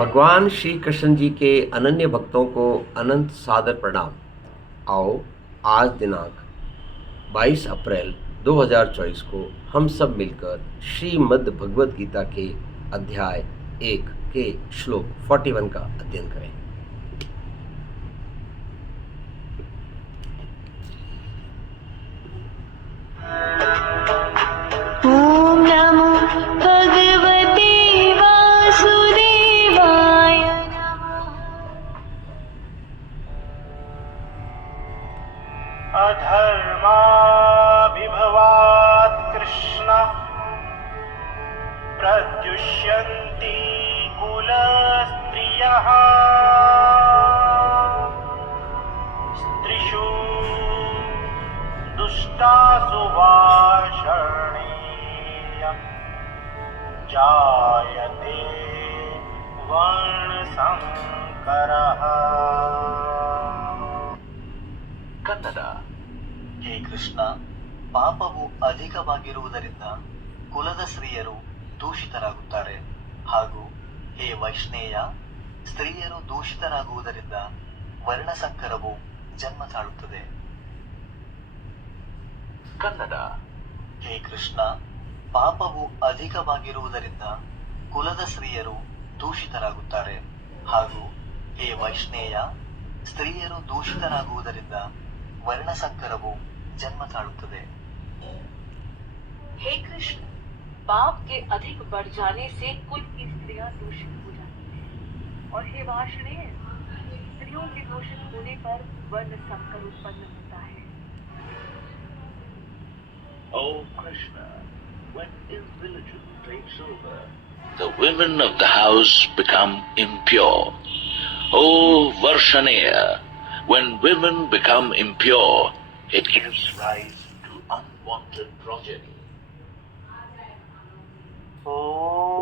भगवान श्री कृष्ण जी के अनन्य भक्तों को अनंत सादर प्रणाम। आओ आज दिनांक 22 अप्रैल 2024 को हम सब मिलकर श्रीमद् भगवद गीता के अध्याय 1 के श्लोक 41 का अध्ययन करें। ओम नमो भगवते वासुदेवाय नमः। अधर्माभिभवात् कृष्ण प्रद्युष्यन्ति कुलस्त्रियः स्त्रिषु दुष्टासु वाषणीय जायते वर्णसंकरः। ಕನ್ನಡ. ಹೇ ಕೃಷ್ಣ, ಪಾಪವು ಅಧಿಕವಾಗಿರುವುದರಿಂದ ಕುಲದ ಸ್ತ್ರೀಯರು ದೂಷಿತರಾಗುತ್ತಾರೆ, ಹಾಗೂ ಹೇ ವೈಷ್ಣೇಯ, ಸ್ತ್ರೀಯರು ದೂಷಿತರಾಗುವುದರಿಂದ ವರ್ಣಸಂಕರವು ಜನ್ಮ ತಾಳುತ್ತದೆ. ಕನ್ನಡ. ಹೇ ಕೃಷ್ಣ, ಪಾಪವು ಅಧಿಕವಾಗಿರುವುದರಿಂದ ಕುಲದ ಸ್ತ್ರೀಯರು ದೂಷಿತರಾಗುತ್ತಾರೆ, ಹಾಗೂ ಹೇ ವೈಷ್ಣೇಯ, ಸ್ತ್ರೀಯರು ದೂಷಿತರಾಗುವುದರಿಂದ वर्णसंकरवु जन्म ताळुತ್ತದೆ. हे कृष्ण, पाप के अधिक बढ़ जाने से कुल की स्त्रियां दूषित हो जाती हैं, और हे वार्ष्णेय, स्त्रियों के दूषित होने पर वर्ण संकर उत्पन्न होता है. Oh Krishna, when irreligion takes over, the women of the house become impure. Oh Varshaneya, when women become impure, it gives rise to unwanted progeny. Om